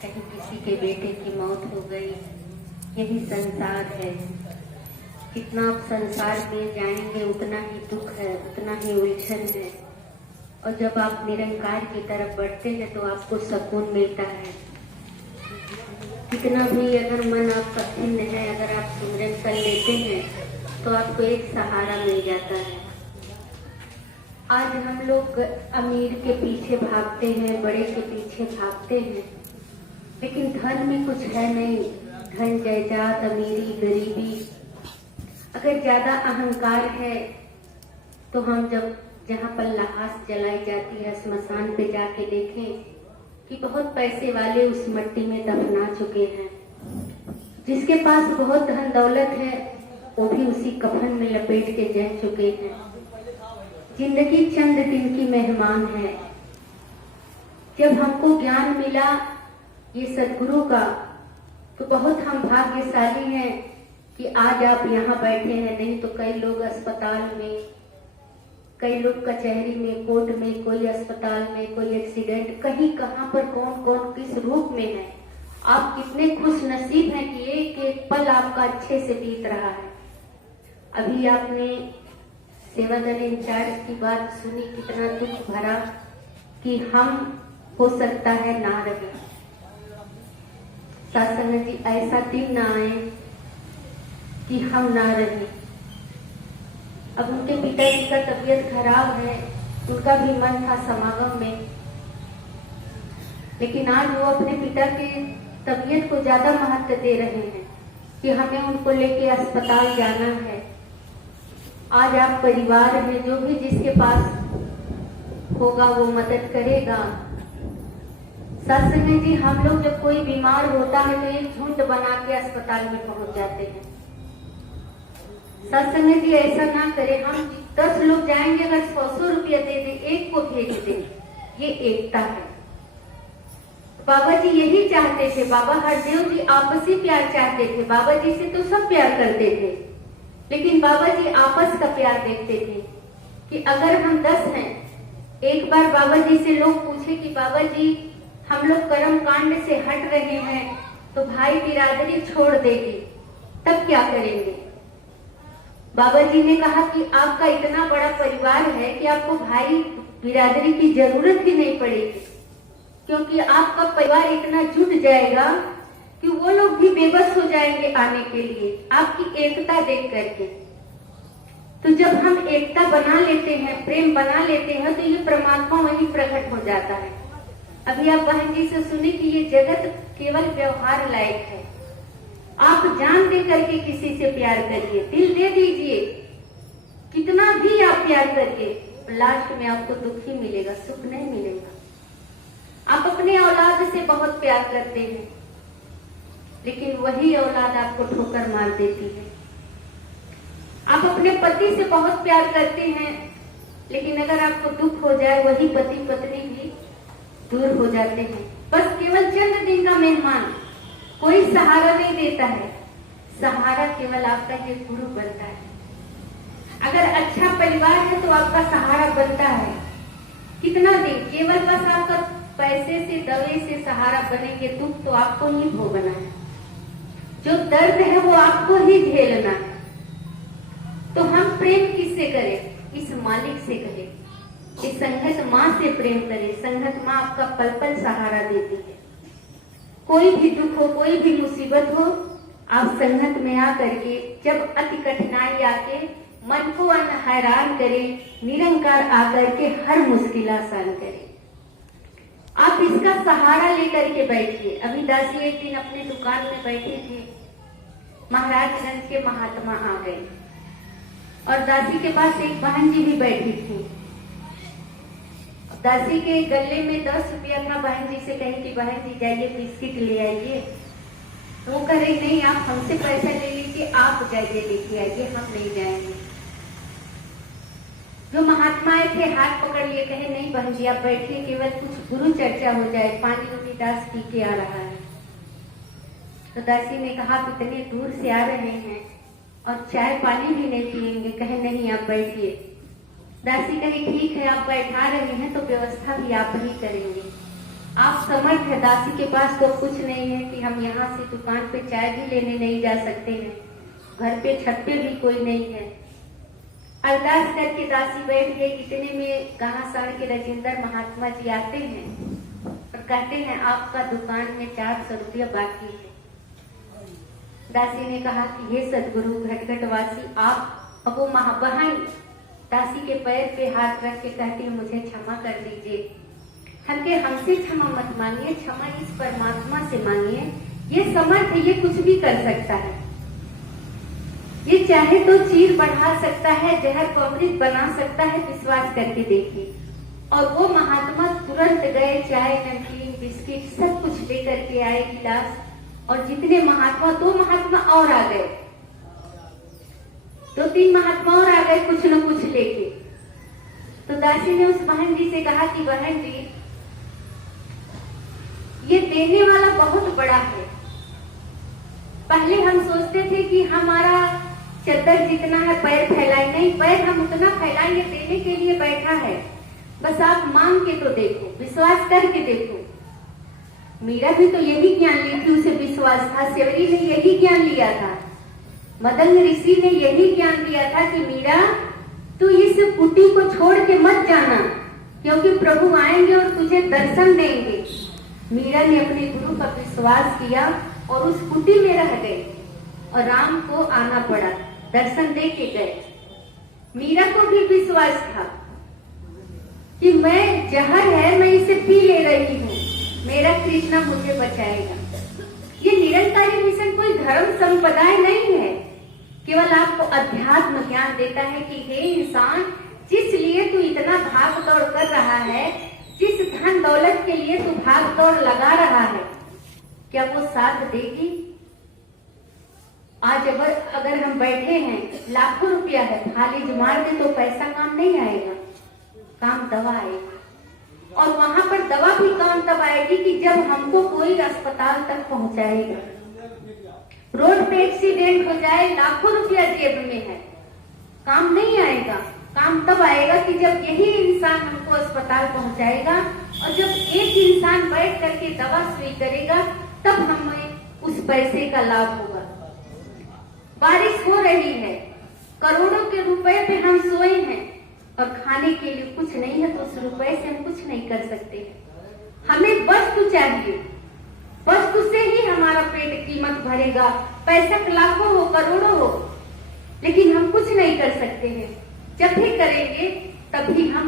कहीं किसी के बेटे की मौत हो गई। यही संसार है। जितना आप संसार में जाएंगे उतना ही दुख है, उतना ही उलझन है। और जब आप निरंकार की तरफ बढ़ते हैं तो आपको सुकून मिलता है। कितना भी अगर मन आपका खिन्न है, अगर आप सिमरन कर लेते हैं तो आपको एक सहारा मिल जाता है। आज हम लोग अमीर के पीछे भागते हैं, बड़े के पीछे भागते हैं, लेकिन धन में कुछ है नहीं। धन, जायदाद, अमीरी, गरीबी, अगर ज्यादा अहंकार है तो हम जब जहाँ पर लाश जलाई जाती है स्मशान पे जाके देखें कि बहुत पैसे वाले उस मिट्टी में दफना चुके हैं। जिसके पास बहुत धन दौलत है वो भी उसी कफन में लपेट के जह चुके हैं। जिंदगी चंद दिन की मेहमान है। जब हमको ज्ञान मिला ये सदगुरु का तो बहुत हम भाग्यशाली हैं कि आज आप यहाँ बैठे हैं। नहीं तो कई लोग अस्पताल में, कई लोग कचहरी में, कोर्ट में, कोई अस्पताल में, कोई एक्सीडेंट, कहीं कहाँ पर कौन कौन किस रूप में है। आप कितने खुश नसीब हैं कि एक एक पल आपका अच्छे से बीत रहा है। अभी आपने सेवा दल इंचार्ज की बात सुनी, कितना दुख भरा कि हम हो सकता है ना रहे। सत्संग जी, ऐसा दिन ना आए कि हम ना रहे। अब उनके पिताजी का तबीयत खराब है, उनका भी मन था समागम में, लेकिन आज वो अपने पिता के तबीयत को ज्यादा महत्व दे रहे हैं कि हमें उनको लेके अस्पताल जाना है। आज आप परिवार में जो भी जिसके पास होगा वो मदद करेगा। सत्संग जी, हम लोग जब कोई बीमार होता है तो एक झुंड बना के अस्पताल में पहुंच जाते हैं। सत्संग जी, ऐसा ना करें। हम 10 लोग जाएंगे, अगर 100 रुपया दे दे, एक को भेज दे, ये एकता है। बाबा जी यही चाहते थे। बाबा हरदेव जी आपसी प्यार चाहते थे। बाबा जी से तो सब प्यार करते थे, लेकिन बाबा जी आपस का प्यार देखते थे कि अगर हम 10 हैं, एक बार बाबा जी से लोग पूछे कि बाबा जी हम लोग कर्म कांड से हट रहे हैं तो भाई बिरादरी छोड़ देगी, तब क्या करेंगे? बाबा जी ने कहा कि आपका इतना बड़ा परिवार है कि आपको भाई बिरादरी की जरूरत ही नहीं पड़ेगी, क्योंकि आपका परिवार इतना जुट जाएगा कि वो लोग भी बेबस हो जाएंगे आने के लिए आपकी एकता देख करके। तो जब हम एकता बना लेते हैं, प्रेम बना लेते हैं, तो ये परमात्मा वहीं प्रकट हो जाता है। अभी आप बहन जी से सुने कि ये जगत केवल व्यवहार लायक है। आप जान दे करके किसी से प्यार करिए, दिल दे दीजिए, कितना भी आप प्यार करिए, लास्ट में आपको दुख ही मिलेगा, सुख नहीं मिलेगा। आप अपने औलाद से बहुत प्यार करते हैं, लेकिन वही औलाद आपको ठोकर मार देती है। आप अपने पति से बहुत प्यार करते हैं, लेकिन अगर आपको दुख हो जाए वही पति पत्नी भी दूर हो जाते हैं। बस केवल चंद दिन का मेहमान, कोई सहारा नहीं देता है। सहारा केवल आपका ये गुरु बनता है। अगर अच्छा परिवार है तो आपका सहारा बनता है। कितना दिन केवल बस आपका पैसे से, दवे से सहारा बनेंगे, दुख तो आपको ही भोगना है। जो दर्द है वो आपको ही झेलना है। तो हम प्रेम किससे करें? इस मालिक से करें। इस संगत माँ से प्रेम करें। संगत माँ आपका पल पल सहारा देती है। कोई भी दुख हो, कोई भी मुसीबत हो, आप संगत में आ करके जब अति कठिनाई आके मन को हैरान करे, निरंकार आकर के हर मुश्किल आसान करे। आप इसका सहारा लेकर के बैठिए। अभी दासी एक दिन अपने दुकान में बैठे थे, महाराजगंज के महात्मा आ गए और दासी के पास एक बहन जी भी बैठी थी। दासी के गले में 10 रुपया था। बहन जी से कही कि बहन जी जाइए बिस्किट ले आइए। तो वो कह रही नहीं, आप हमसे पैसा ले लीजिए, आप जाइए लेके आइए, हम नहीं जाएंगे। जो महात्माएं थे हाथ पकड़ लिए, कहे नहीं बहन जी आप बैठिए, केवल कुछ गुरु चर्चा हो जाए, पानी उनकी दास पी के आ रहा है। तो दासी ने कहा आप इतने दूर से आ रहे हैं और चाय पानी भी नहीं पिएंगे? कहे नहीं आप बैठिए। दासी कही ठीक है, आप बैठा रहे हैं तो व्यवस्था भी आप ही करेंगे। आप समर्थ है, दासी के पास तो कुछ नहीं है कि हम यहाँ से दुकान पे चाय भी लेने नहीं जा सकते हैं, घर पे छत पे भी कोई नहीं है। अरदास करके दासी बैठ गई। इतने में कहासाण के राजेंद्र महात्मा जी आते हैं और कहते हैं आपका दुकान में 400 रुपया बाकी है। दासी ने कहा कि हे सदगुरु घटघटवासी आप, अब वो महाबहन दासी के पैर पे हाथ रख के कहती है मुझे क्षमा कर दीजिए। हमसे क्षमा मत मांगिए, क्षमा इस परमात्मा से मांगिए। ये समर्थ है, ये कुछ भी कर सकता है, ये चाहे तो चीर बढ़ा सकता है, जहर को अमृत बना सकता है, विश्वास करके देखिए। और वो महात्मा तुरंत गए, चाय नमकीन बिस्किट सब कुछ लेकर के आए, गिलास। और जितने महात्मा, 2 महात्मा और आ गए, 2-3 महात्मा और आ गए कुछ न कुछ लेके। तो दासी ने उस बहन जी से कहा कि बहन जी ये देने वाला बहुत बड़ा है। पहले हम सोचते थे कि हमारा चद्दर जितना है पैर फैलाए, नहीं, पैर हम उतना फैलाएंगे, देने के लिए बैठा है, बस आप मांग के तो देखो, विश्वास करके देखो। मीरा भी तो यही ज्ञान ली थी, उसे विश्वास था। सेवरी ने यही ज्ञान लिया था, मदन ऋषि ने यही ज्ञान दिया था कि मीरा तू इस कुटी को छोड़ के मत जाना, क्योंकि प्रभु आएंगे और तुझे दर्शन देंगे। मीरा ने अपने गुरु का विश्वास किया और उस कुटी में रह गए और राम को आना पड़ा, दर्शन दे के गए। मीरा को भी विश्वास था कि मैं जहर है, मैं इसे पी ले रही हूँ, मेरा कृष्णा मुझे बचाएगा। ये निरंकारी मिशन कोई धर्म संप्रदाय नहीं है, केवल आपको अध्यात्म ज्ञान देता है कि हे इंसान, जिस लिए तू इतना भाग दौड़ कर रहा है, जिस धन दौलत के लिए तू भाग दौड़ लगा रहा है, क्या वो साथ देगी? आज अगर हम बैठे हैं, लाखों रुपया है, थाली मार दे तो पैसा काम नहीं आएगा, काम दवा आएगा। और वहां पर दवा भी काम तब आएगी कि जब हमको कोई अस्पताल तक पहुंचाएगा। रोड पे एक्सीडेंट हो जाए, लाखों रुपया जेब में है, काम नहीं आएगा। काम तब आएगा कि जब यही इंसान हमको अस्पताल पहुंचाएगा, और जब एक इंसान बैठ करके दवा सुई करेगा, तब हमें उस पैसे का लाभ होगा। बारिश हो रही है, करोड़ों के रुपए पे हम सोए हैं और खाने के लिए कुछ नहीं है, तो उस रुपए से हम कुछ नहीं कर सकते। हमें वस्तु चाहिए, वस्तु से ही हमारा पेट कीमत भरेगा। पैसा लाखों हो, करोड़ों हो, लेकिन हम कुछ नहीं कर सकते हैं। जब भी करेंगे तभी हम